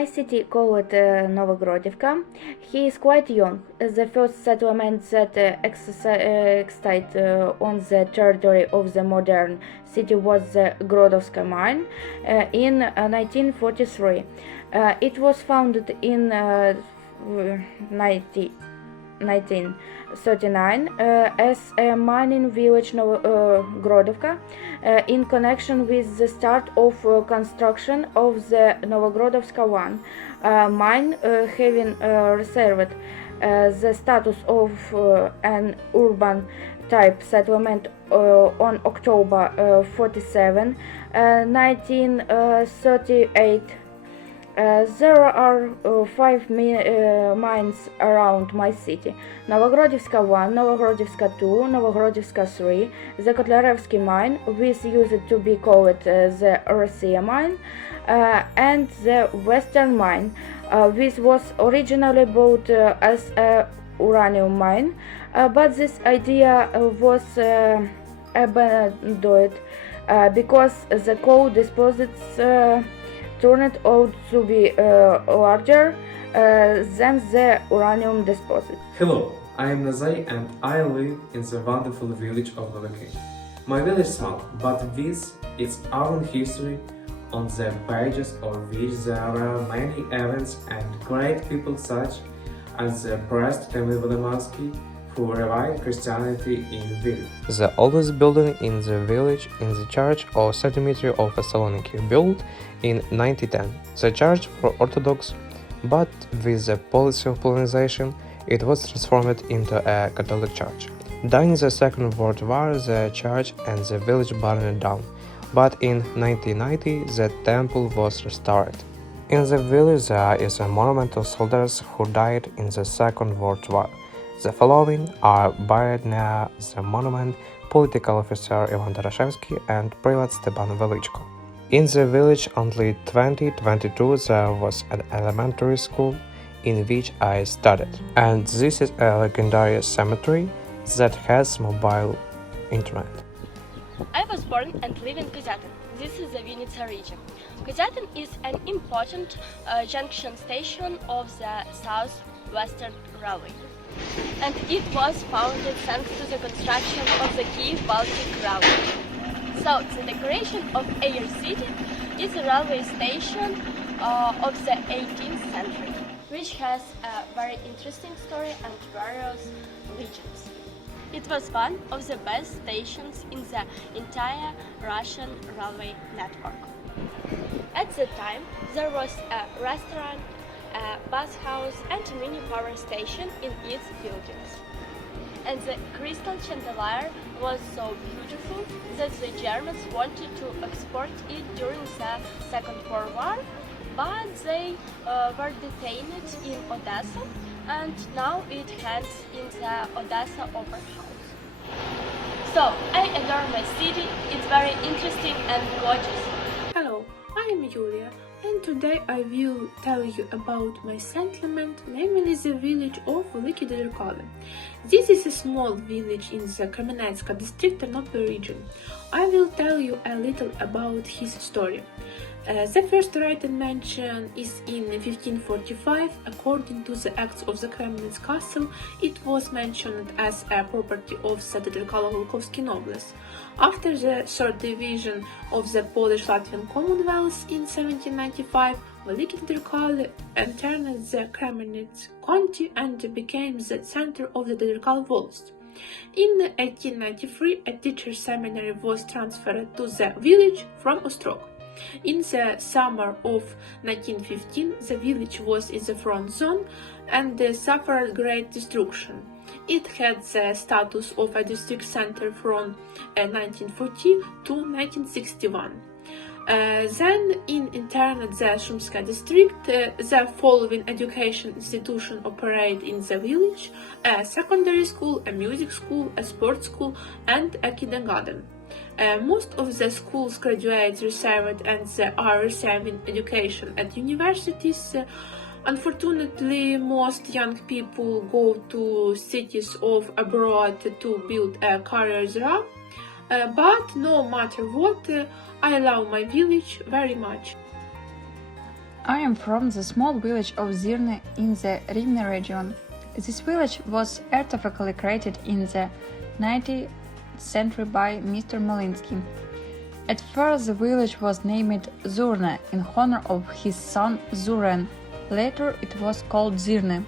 my city called Novogrodivka. He is quite young. The first settlement that existed on the territory of the modern city was the Grodovska mine in 1943. It was founded in 1939 as a mining village Novogrodovka in connection with the start of construction of the Novogrodovska 1 mine, having reserved the status of an urban type settlement on October 47, 1938. There are 5 mines around my city: Novogrodivska 1, Novogrodivska 2, Novogrodivska 3, the Kotlarevsky mine, which used to be called the Russia mine, and the Western mine, which was originally built as a uranium mine, but this idea was abandoned because the coal deposits turned out to be larger than the uranium deposit. Hello, I am Nazai and I live in the wonderful village of Novaki. My village is small, but with its own history on the pages of which there are many events and great people such as the priest Kamil Volomarsky, who revived Christianity in Vilnius. The oldest building in the village is the Church of St. Dimitri of Thessaloniki, built in 1910. The church was Orthodox, but with the policy of Polonization, it was transformed into a Catholic church. During the Second World War, the church and the village burned down, but in 1990 the temple was restored. In the village there is a monument of soldiers who died in the Second World War. The following are buried near the monument: political officer Ivan Tarashevsky and private Stepan Velichko. In the village until 2022 there was an elementary school in which I studied, and this is a legendary cemetery that has mobile internet. I was born and live in Kozyatyn. This is the Vinnytsia region. Kozyatyn is an important junction station of the South-Western Railway, and it was founded thanks to the construction of the Kiev-Baltic Railway. So, the decoration of Air City is a railway station of the 18th century, which has a very interesting story and various legends. It was one of the best stations in the entire Russian railway network. At the time, there was a restaurant, a bus house and a mini power station in its buildings. And the crystal chandelier was so beautiful that the Germans wanted to export it during the Second World War, but they were detained in Odessa, and now it hangs in the Odessa Opera House. So, I adore my city, it's very interesting and gorgeous. Hello, I am Yulia, and today I will tell you about my settlement, namely the village of Veliki Dodrikali. This is a small village in the Kamenetska district and Ternobyl region. I will tell you a little about his story. The first written mention is in 1545. According to the acts of the Kremenets castle, it was mentioned as a property of the Dodrikalo-Volkovsky nobles. After the third division of the Polish-Latvian Commonwealth in 1795, Veliki Dodrikali entered the Kremenets county and became the center of the Dodrikal Volst. In 1893, a teacher seminary was transferred to the village from Ostrog. In the summer of 1915, the village was in the front zone and suffered great destruction. It had the status of a district center from 1940 to 1961. Then entered the Shumska district. The following education institutions operate in the village: a secondary school, a music school, a sports school, and a kindergarten. Most of the school's graduates received and are receiving education at universities. Unfortunately, most young people go to cities of abroad to build a career there. But no matter what, I love my village very much. I am from the small village of Zirne in the Rivne region. This village was artificially created in the 19th century by Mr. Molinsky. At first, the village was named Zurne in honor of his son Zuren. Later, it was called Zirne.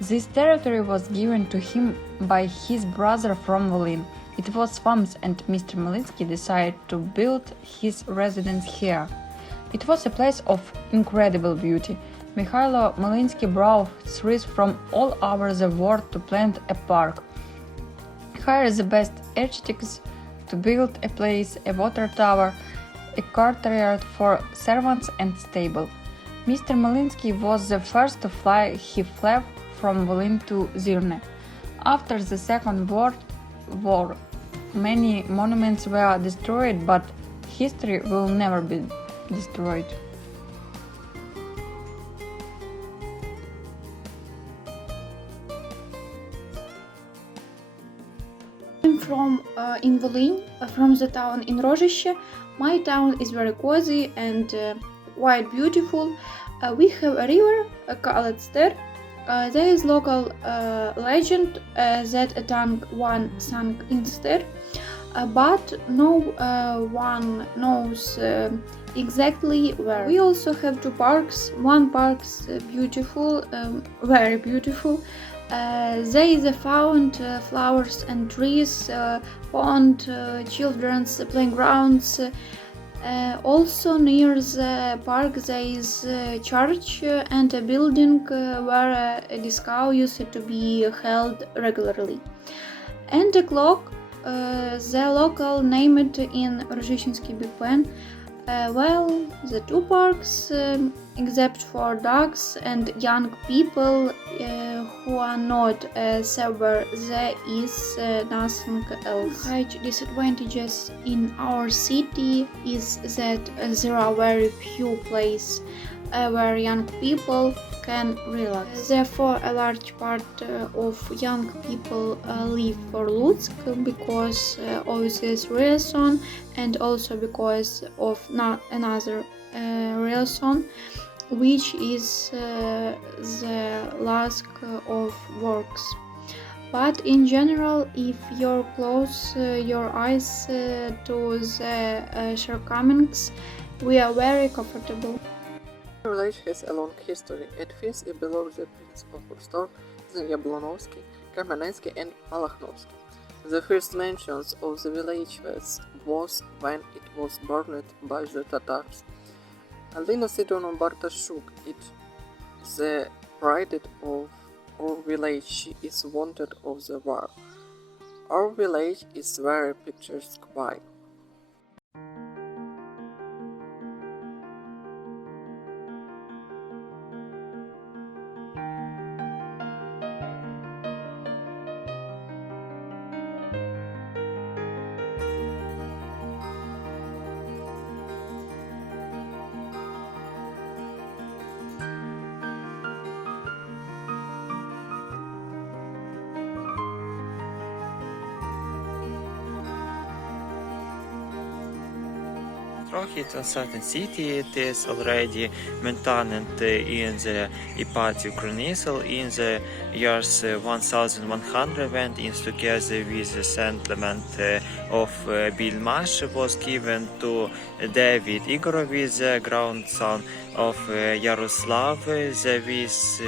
This territory was given to him by his brother from Volyn. It was famous, and Mr. Molinsky decided to build his residence here. It was a place of incredible beauty. Mikhailo Molinsky brought trees from all over the world to plant a park. Hired the best architects to build a place, a water tower, a courtyard for servants and stable. Mr. Molinsky was the first to fly. He flew from Volyn to Zirne. After the Second World War, many monuments were destroyed, but history will never be destroyed. I'm from in Volyn, from the town in Rozhiще. My town is very cozy and quite beautiful. We have a river called Ster. There is local legend that a tank one sank in Ster, but no one knows exactly where. We also have two parks. One park is beautiful, very beautiful. There is a fountain, flowers and trees, pond, children's playgrounds. Also near the park there is a church and a building where a disco used to be held regularly. And a clock, the local named in Rozhishensky Big Ben. Well, the two parks, except for dogs and young people who are not sober, there is nothing else. Huge disadvantages in our city is that there are very few places where young people can relax. Therefore, a large part of young people leave for Lutsk because of this reason, and also because of another reason, which is the lack of works. But in general, if you close your eyes to the shortcomings, we are very comfortable. The village has a long history. At first it belonged to the Prince of Rostov, the Yablonovsky, Kamenetsky and Malakhnovsky. The first mentions of the village was when it was burned by the Tatars. Alina Sidorov Bartashuk, the pride of our village, she is wanted of the war. Our village is very picturesque by. Trochy to a certain city. It is already maintained in the Ipatio Chronicle in the years 1100 when together with the settlement of Bilmash was given to David Igorovich, the grandson of Yaroslav, the with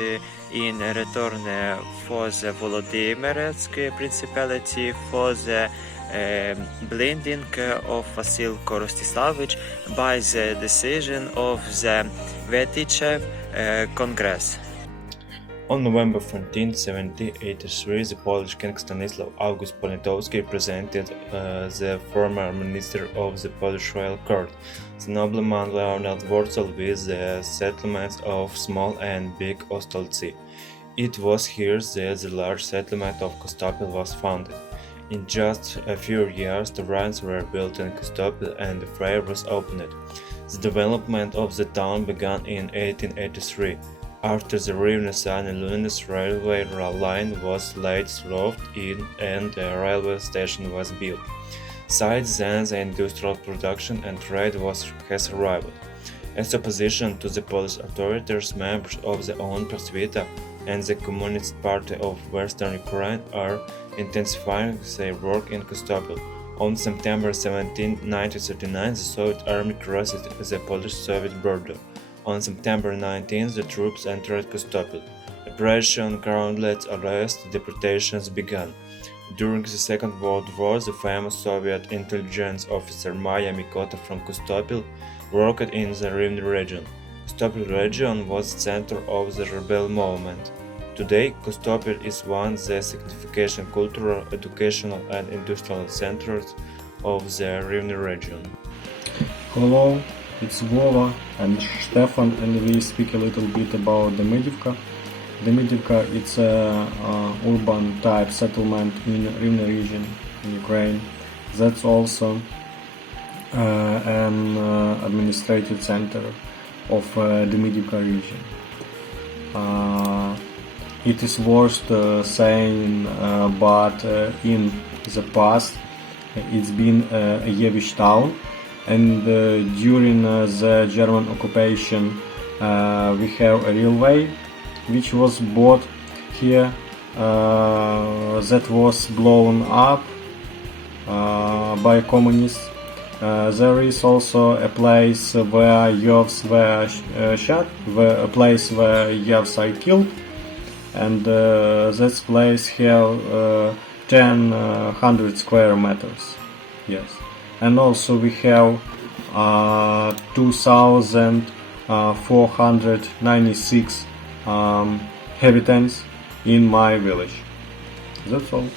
in return for the Volodymyrsk Principality for the blending of Vasil Korostislavich by the decision of the Vetice Congress. On November 14, 1783, the Polish king Stanislaw August Poniatowski presented the former minister of the Polish royal court, the nobleman Leonard Warsaw, with the settlements of Small and Big Ostolci. It was here that the large settlement of Kostopil was founded. In just a few years, the ruins were built in Kostopil and the fair was opened. The development of the town began in 1883. After the Rivne-Sani-Luninets railway line was laid sloughed in and a railway station was built. Since then, the industrial production and trade has arrived. As opposition to the Polish authorities, members of the OUN Persvita and the Communist Party of Western Ukraine are intensifying their work in Kostopil. On September 17, 1939, the Soviet army crossed the Polish-Soviet border. On September 19, the troops entered Kostopil. Operation Groundless Arrest deportations began. During the Second World War, the famous Soviet intelligence officer Maya Mikota from Kostopil worked in the Rivne region. Kostopil region was the center of the rebel movement. Today, Kostopil is one of the significant cultural, educational and industrial centers of the Rivne region. Hello, it's Vova and Stefan, and we speak a little bit about Demidivka. Demidivka is a urban type settlement in Rivne region in Ukraine. That's also an administrative center of Demidivka region. It is worth saying, but in the past it's been a Jewish town, and during the German occupation we have a railway which was bought here, that was blown up by communists. There is also a place where Yevs were shot, a place where Yevs are killed, and that place have 100 square meters. Yes, and also we have 2,496 inhabitants in my village. That's all.